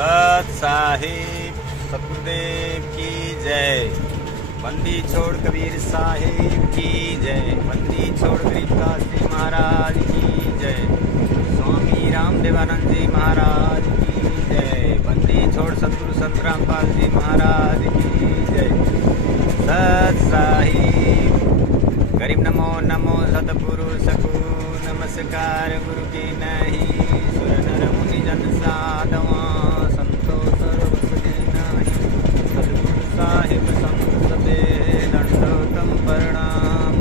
सत साहिब सतगुरुदेव की जय। बंदी छोड़ कबीर साहिब की जय। बंदी छोड़ गरीबदास जी महाराज की जय। स्वामी रामदेवानंद जी महाराज की जय। बंदी छोड़ सतगुरु संत रामपाल जी महाराज की जय। सत साहिब गरीब नमो नमो सतपुरुष को नमस्कार गुरु की नहीं। सुर नर मुनि जन साधवा संतो सर्वसुखी नहीं। सतगुरु साहिब संत सदे दंडोतम प्रणाम।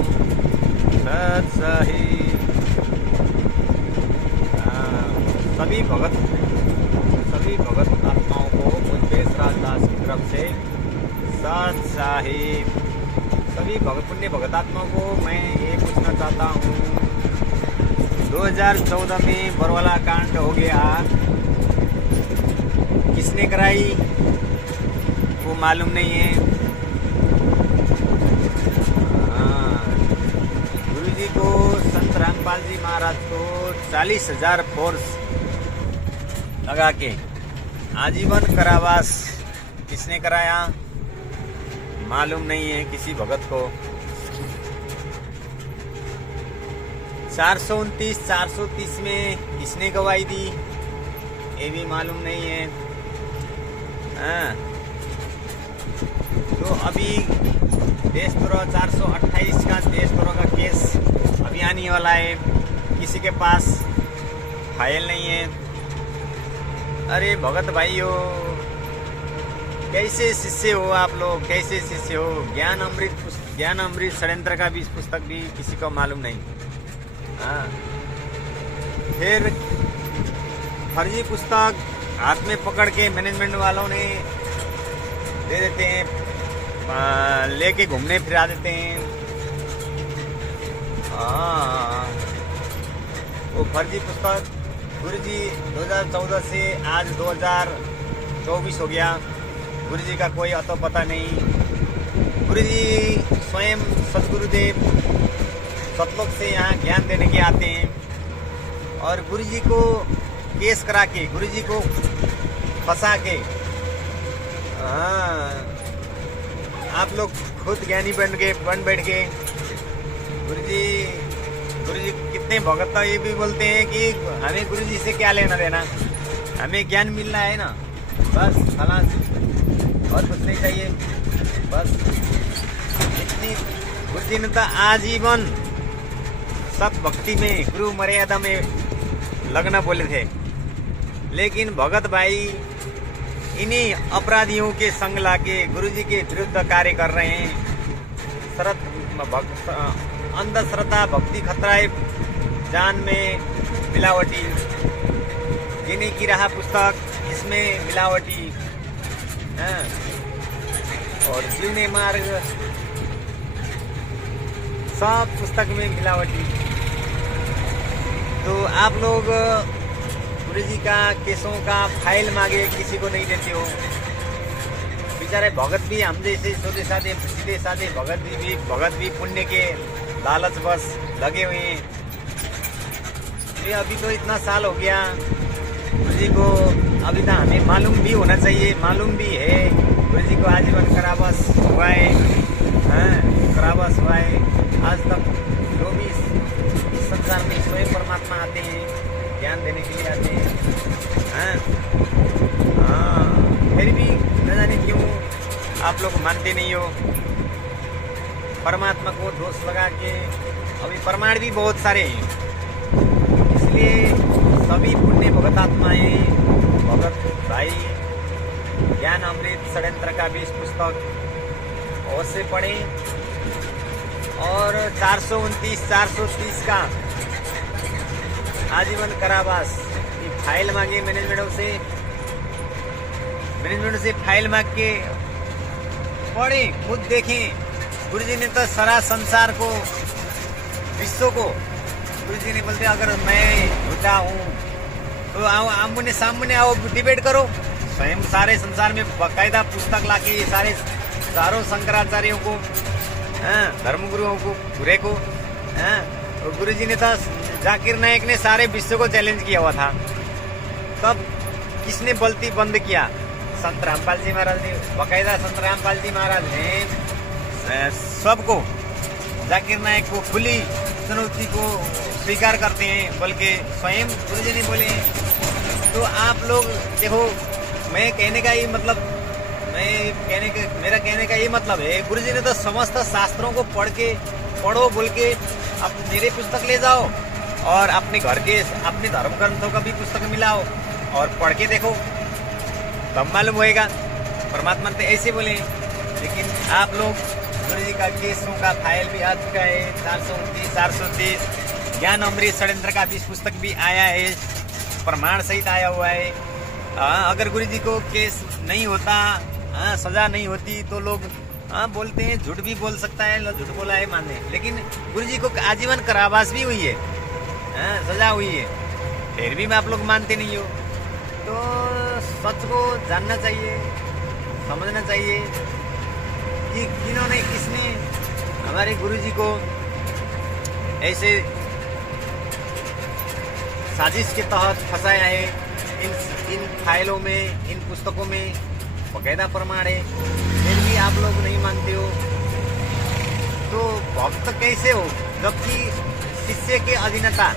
सत साहिब सभी भगत आत्माओं को मुझ बेसराज दास की तरफ से सत साहिब। सभी पुण्य भगत आत्माओं को मैं ये पूछना चाहता हूँ, 2014 में बरवाला कांड हो गया, किसने कराई वो मालूम नहीं है। गुरु जी को संत रामपाल जी महाराज को 40,000 फोर्स लगा के आजीवन कारावास किसने कराया मालूम नहीं है किसी भगत को। 429 430 में किसने गवाही दी ये भी मालूम नहीं है। तो अभी देशद्रोह 428 का देशद्रोह का केस अभी आने वाला है, किसी के पास फाइल नहीं है। अरे भगत भाइयों, कैसे शिष्य हो आप लोग, कैसे शिष्य हो। ज्ञान अमृत षड्यंत्र का भी पुस्तक भी किसी को मालूम नहीं। फिर फर्जी पुस्तक हाथ में पकड़ के मैनेजमेंट वालों ने दे देते हैं, लेके घूमने फिरा देते हैं। वो फर्जी पुस्तक गुरुजी 2014 से आज 2024 हो गया, गुरुजी का कोई अतो पता नहीं। गुरुजी स्वयं सदगुरुदेव सतलोक से यहाँ ज्ञान देने के आते हैं और गुरुजी को केस करा के, गुरुजी को फंसा के आप लोग खुद ज्ञानी बन बैठ के गुरुजी कितने भगत ये भी बोलते हैं कि हमें गुरुजी से क्या लेना देना, हमें ज्ञान मिलना है ना, बस खलास, और कुछ नहीं चाहिए। बस इतनी गुरुजी ने तो आजीवन सत भक्ति में गुरु मर्यादा में लगना बोले थे, लेकिन भगत भाई इन्हीं अपराधियों के संग लाके गुरुजी के विरुद्ध कार्य कर रहे हैं। अंधश्रद्धा भक्ति खतराए जान में मिलावटी, जिन्हें की रहा पुस्तक इसमें मिलावटी और जीवने मार्ग सब पुस्तक में मिलावटी। तो आप लोग गुरुजी का केसों का फाइल मांगे किसी को नहीं देते हो। बेचारे भगत भी हम जैसे सीधे साधे भगत भी पुण्य के लालच बस लगे हुए हैं। ये अभी तो इतना साल हो गया, गुरुजी को अभी तो हमें मालूम भी होना चाहिए, मालूम भी है गुरुजी को आजीवन कारावास हुआ है, कारावास हुआ है। आज तक जो भी इस संसार में स्वयं परमात्मा आते हैं, ज्ञान देने के लिए आते हैं, फिर भी न जाने क्यों आप लोग मानते नहीं हो। परमात्मा को दोष लगा के अभी प्रमाण भी बहुत सारे हैं। इसलिए सभी पुण्य भगत आत्माएं, भगत भाई ज्ञान अमृत षड्यंत्र का भी इस पुस्तक अवश्य पढ़ें। और 429 430 का आजीवन कारावास की फाइल मांगे मैनेजमेंट से फाइल मांग के पढ़ें, खुद देखें। गुरुजी ने तो सारा संसार को, विश्व को, गुरुजी ने बोलते अगर मैं झूठा हूँ तो आओ आमने सामने आओ, डिबेट करो। स्वयं सारे संसार में बाकायदा पुस्तक लाके चारों शंकराचार्यों को, धर्मगुरुओं को, पूरे को, गुरुजी ने तो जाकिर नायक ने सारे विश्व को चैलेंज किया हुआ था। तब किसने बोलती बंद किया? संत रामपाल जी महाराज ने। बाकायदा संत रामपाल जी महाराज ने सबको, जाकिर नायक को खुली चुनौती को स्वीकार करते हैं, बल्कि स्वयं गुरुजी ने बोले। तो आप लोग देखो, मेरा कहने का ये मतलब है, गुरुजी ने तो समस्त शास्त्रों को पढ़ो बोल के अब मेरे पुस्तक ले जाओ और अपने घर के अपने धर्म ग्रंथों का भी पुस्तक मिलाओ और पढ़ के देखो, तब मालूम होएगा। परमात्मा तो ऐसे बोले। लेकिन आप लोग, गुरुजी का केसों का फाइल भी आ चुका है, 429, 430, ज्ञान अमृत षड्यंत्र का 20 पुस्तक भी आया है, प्रमाण सहित आया हुआ है। अगर गुरुजी को केस नहीं होता, सजा नहीं होती, तो लोग बोलते हैं, झूठ भी बोल सकता है, झूठ बोला है माने, लेकिन गुरुजी को आजीवन कारावास भी हुई है, सजा हुई है, फिर भी आप लोग मानते नहीं हो। तो सच को जानना चाहिए, समझना चाहिए कि किसने हमारे गुरुजी को ऐसे साजिश के तहत फंसाया है। इन फाइलों में, इन पुस्तकों में बकायदा प्रमाण है, फिर भी आप लोग नहीं मानते हो। तो भक्त कैसे हो, जबकि शिष्य के अधीनता,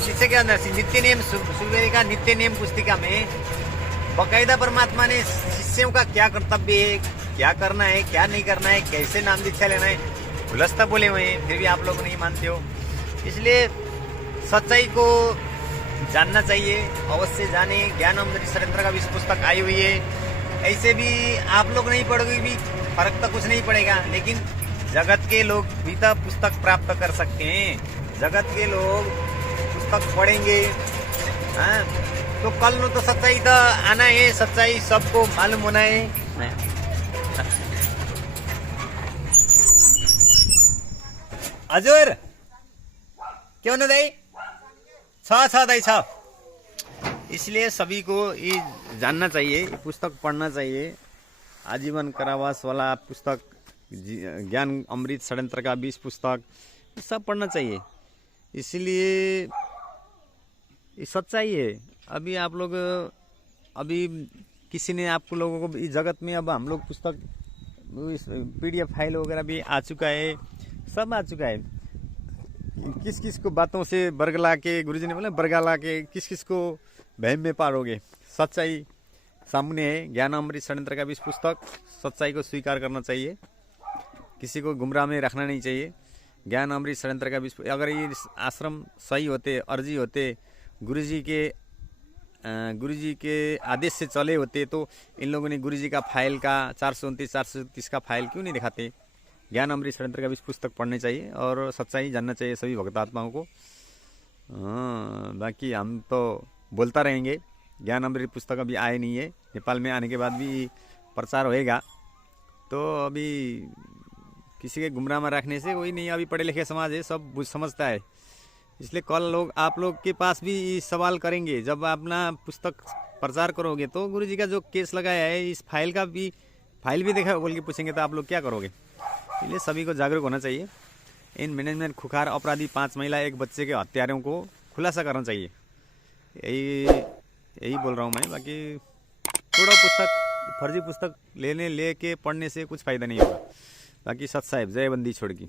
शिष्य के अंदर नित्य नियम, सूर्य का नित्य नियम पुस्तिका में बकायदा परमात्मा ने शिष्यों का क्या कर्तव्य है, क्या करना है, क्या नहीं करना है, कैसे नाम दीक्षा लेना है, खुलस्ता बोले हुए हैं, फिर भी आप लोग नहीं मानते हो। इसलिए सच्चाई को जानना चाहिए, अवश्य जाने। ज्ञान अमृत षड्यंत्र का 20 पुस्तक आई हुई है। ऐसे भी आप लोग नहीं पढ़ोगे भी फर्क तो कुछ नहीं पड़ेगा, लेकिन जगत के लोग भी तो पुस्तक प्राप्त कर सकते हैं। जगत के लोग पुस्तक पढ़ेंगे, तो कल नो तो सच्चाई तो आना है, सच्चाई सबको मालूम होना है। हजुर क्यों न दाई छ दाई छ। इसलिए सभी को ये जानना चाहिए, ये पुस्तक पढ़ना चाहिए। आजीवन कारावास वाला पुस्तक, ज्ञान अमृत षड्यंत्र का 20 पुस्तक, सब पढ़ना चाहिए। इसलिए ये सच्चाई है। अभी आप लोग, अभी किसी ने आपको लोगों को, इस जगत में अब हम लोग पुस्तक PDF फाइल वगैरह भी आ चुका है, सब आ चुका है। किस किस को बातों से बरगला के, गुरुजी ने बोला बरगला के, किस किस को बहम में पारोगे। सच्चाई सामने है। ज्ञान अमृत षड्यंत्र का 20 पुस्तक, सच्चाई को स्वीकार करना चाहिए, किसी को गुमराह में रखना नहीं चाहिए। ज्ञान अमृत षड्यंत्र का 20, अगर ये आश्रम सही होते, अर्जी होते, गुरुजी के आदेश से चले होते, तो इन लोगों ने गुरुजी का फाइल का 429, 430 का फाइल क्यों नहीं दिखाते। ज्ञान अमृत षड्यंत्र का 20 पुस्तक पढ़ने चाहिए और सच्चाई जानना चाहिए सभी भक्तात्माओं को। बाकी हम तो बोलता रहेंगे। ज्ञान अमृत पुस्तक अभी आए नहीं है, नेपाल में आने के बाद भी प्रचार होएगा। तो अभी किसी के गुमराह में रखने से कोई नहीं, अभी पढ़े लिखे समाज है, सब बुझ समझता है। इसलिए कल लोग, आप लोग के पास भी सवाल करेंगे, जब अपना पुस्तक प्रचार करोगे तो गुरुजी का जो केस लगाया है, इस फाइल भी देखा बोल के पूछेंगे, तो आप लोग क्या करोगे। इसलिए सभी को जागरूक होना चाहिए। इन मैनेजमेंट खुखार अपराधी 5 महिला 1 बच्चे के हत्यारों को खुलासा करना चाहिए। यही बोल रहा हूँ मैं। बाकी थोड़ा पुस्तक, फर्जी पुस्तक लेके पढ़ने से कुछ फ़ायदा नहीं होगा। बाकी सत साहेब, जय बंदी छोड़ की।